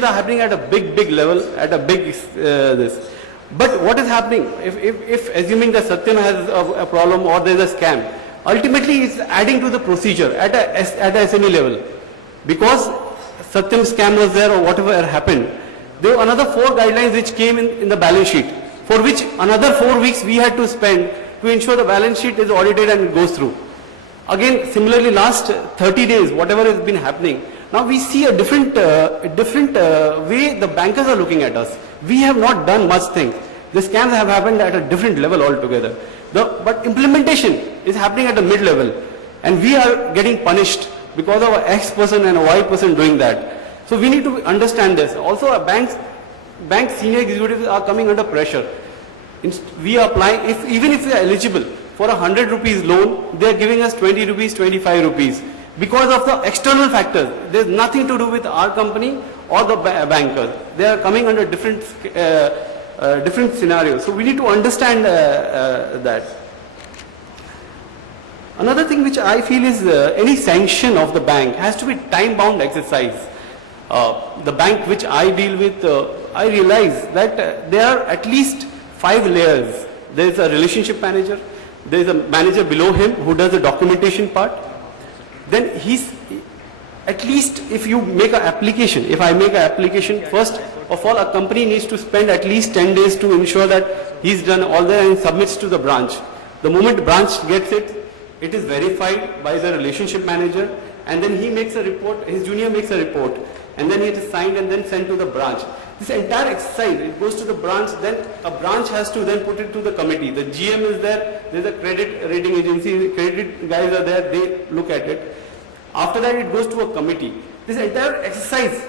are happening at a big level, at a big this. But what is happening, if assuming that Satyam has a problem or there is a scam, ultimately it's adding to the procedure at a SME level. Because Satyam scam was there or whatever happened, there were another 4 guidelines which came in the balance sheet, for which another 4 weeks we had to spend to ensure the balance sheet is audited and it goes through. Again, similarly, last 30 days, whatever has been happening, now we see a different way the bankers are looking at us. We have not done much things. The scams have happened at a different level altogether. But implementation is happening at a mid-level. And we are getting punished because of a X person and a Y person doing that. So we need to understand this. Also, bank senior executives are coming under pressure. We are applying, even if we are eligible for a 100 rupees loan, they are giving us 20 rupees, 25 rupees. Because of the external factors, there is nothing to do with our company or the bankers. They are coming under different scenarios. So we need to understand that. Another thing which I feel is any sanction of the bank has to be time-bound exercise. The bank which I deal with, I realize that there are at least 5 layers. There is a relationship manager, there is a manager below him who does the documentation part. Then he's, at least if you make an application, if I make an application, first of all a company needs to spend at least 10 days to ensure that he's done all that and submits to the branch. The moment branch gets it, it is verified by the relationship manager, and then he makes a report, his junior makes a report, and then it is signed and then sent to the branch. This entire exercise, it goes to the branch, then a branch has to then put it to the committee. The GM is there, there's a credit rating agency, credit guys are there, they look at it. After that it goes to a committee. This entire exercise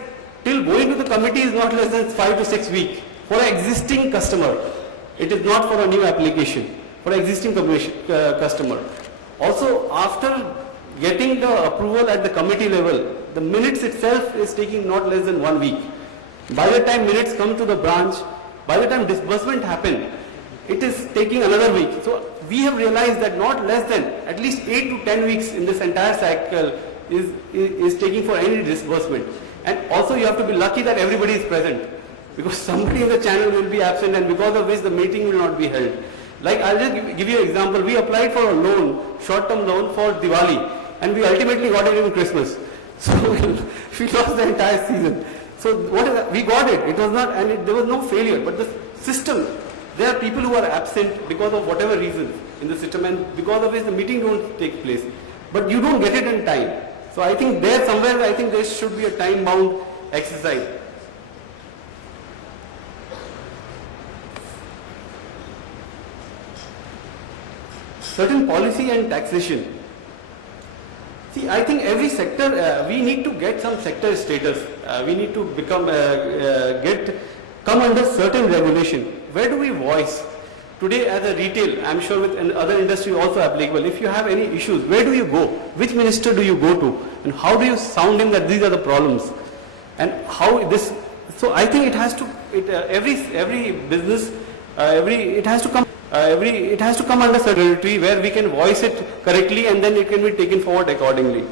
till going to the committee is not less than 5 to 6 weeks for an existing customer. It is not for a new application, for an existing customer. Also, after getting the approval at the committee level, the minutes itself is taking not less than 1 week. By the time minutes come to the branch, by the time disbursement happen, it is taking another week. So we have realized that not less than at least 8 to 10 weeks in this entire cycle is taking for any disbursement. And also you have to be lucky that everybody is present, because somebody in the channel will be absent, and because of which the meeting will not be held. Like, I'll just give you an example. We applied for a loan, short-term loan for Diwali, and we ultimately got it in Christmas. So we lost the entire season. So we got it. It was not, and there was no failure. But the system, there are people who are absent because of whatever reason in the system, and because of which the meeting don't take place. But you don't get it in time. So I think there somewhere, I think there should be a time-bound exercise. Certain policy and taxation. See, I think every sector, we need to get some sector status. We need to become, come under certain regulation. Where do we voice? Today as a retail, I'm sure with other industry also applicable, if you have any issues, where do you go? Which minister do you go to? And how do you sound him that these are the problems? And how this, so I think it has to, every business, it has to come. It has to come under secretary where we can voice it correctly, and then it can be taken forward accordingly.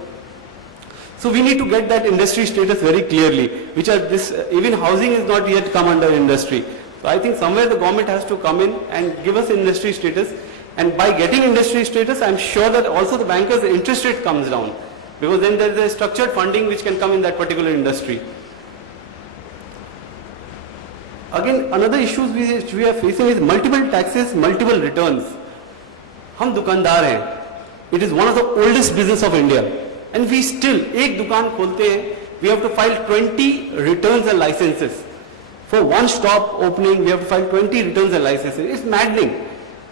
So we need to get that industry status very clearly, which are this, even housing is not yet come under industry. So I think somewhere the government has to come in and give us industry status, and by getting industry status, I'm sure that also the bankers' interest rate comes down, because then there is a structured funding which can come in that particular industry. Again, another issues which we are facing is multiple taxes, multiple returns. हम दुकानदार हैं. It is one of the oldest business of India, and we still एक दुकान खोलते हैं, we have to file 20 returns and licenses. For one stop opening, we have to file 20 returns and licenses. It's maddening.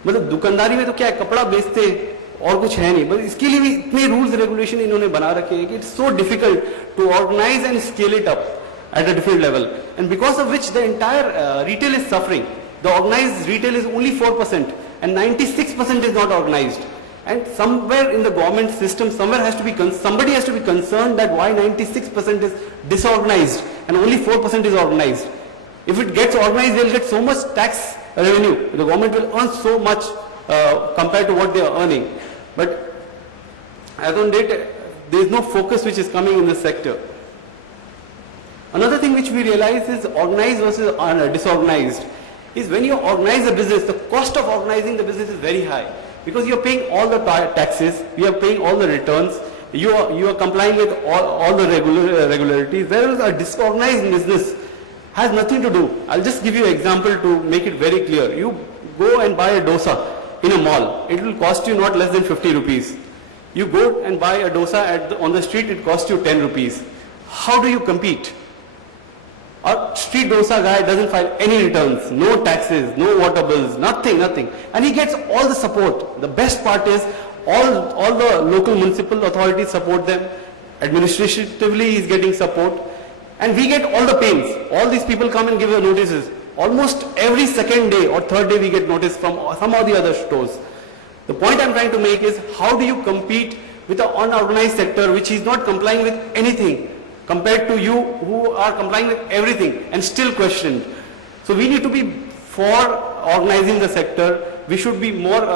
मतलब दुकानदारी में तो क्या है, कपड़ा बेचते और कुछ है नहीं, बस इसके लिए भी इतने rules regulation इन्होंने बना रखे हैं कि it's so difficult to organize and scale it up at a different level, and because of which the entire retail is suffering. The organized retail is only 4%, and 96% is not organized. And somewhere in the government system, somewhere has to be somebody has to be concerned that why 96% is disorganized and only 4% is organized. If it gets organized, they'll get so much tax revenue. The government will earn so much compared to what they are earning. But as on date, there is no focus which is coming in this sector. Another thing which we realize is organized versus disorganized. Is when you organize a business, the cost of organizing the business is very high because you are paying all the taxes, you are paying all the returns, you are complying with all the regularities. Whereas a disorganized business has nothing to do. I'll just give you an example to make it very clear. You go and buy a dosa in a mall, it will cost you not less than 50 rupees. You go and buy a dosa on the street, it costs you 10 rupees. How do you compete? A street dosa guy doesn't file any returns, no taxes, no water bills, nothing. And he gets all the support. The best part is all the local municipal authorities support them. Administratively he is getting support. And we get all the pains. All these people come and give us notices. Almost every second day or third day we get notice from some of the other stores. The point I'm trying to make is how do you compete with an unorganized sector which is not complying with anything compared to you who are complying with everything and still questioned. So we need to be for organizing the sector. We should be more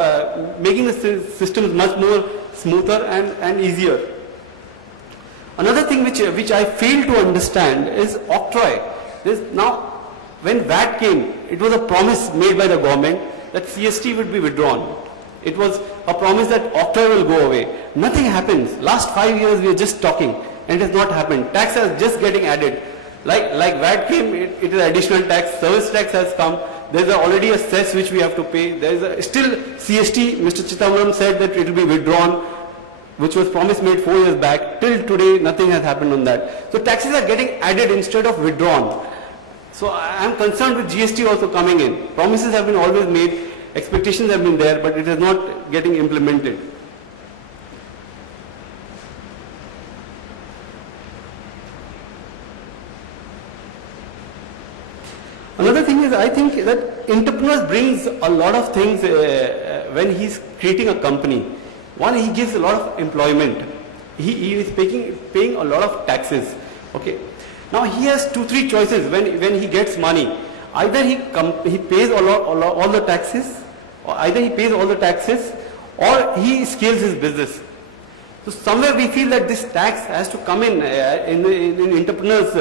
making the systems much more smoother and easier. Another thing which I fail to understand is octroi. Now, when VAT came, it was a promise made by the government that CST would be withdrawn. It was a promise that octroi will go away. Nothing happens. Last 5 years we are just talking and it has not happened. Tax is just getting added. Like VAT came, it is additional tax. Service tax has come. There is already a cess which we have to pay. There is still CST. Mr. Chithambaram said that it will be withdrawn, which was promise made 4 years back. Till today, nothing has happened on that. So taxes are getting added instead of withdrawn. So I am concerned with GST also coming in. Promises have been always made, expectations have been there, but it is not getting implemented. Another thing is, I think that entrepreneurs brings a lot of things when he's creating a company. One, he gives a lot of employment. He is paying a lot of taxes. Okay. Now he has 2-3 choices when he gets money. Either he pays all the taxes, or either he pays all the taxes, or he scales his business. So somewhere we feel that this tax has to come in entrepreneurs'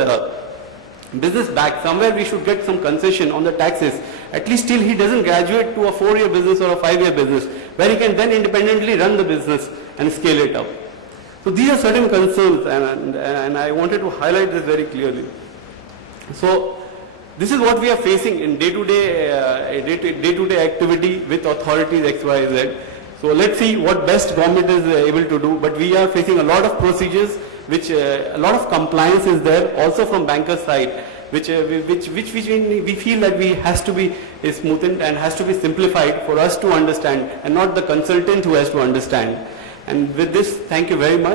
business back. Somewhere we should get some concession on the taxes. At least till he doesn't graduate to a 4-year business or a 5-year business, where he can then independently run the business and scale it up. So these are certain concerns, and I wanted to highlight this very clearly. So this is what we are facing in day-to-day activity with authorities XYZ. So let's see what best government is able to do. But we are facing a lot of procedures, which a lot of compliance is there, also from bankers' side, which we feel that has to be smoothened and has to be simplified for us to understand, and not the consultant who has to understand. And with this, thank you very much.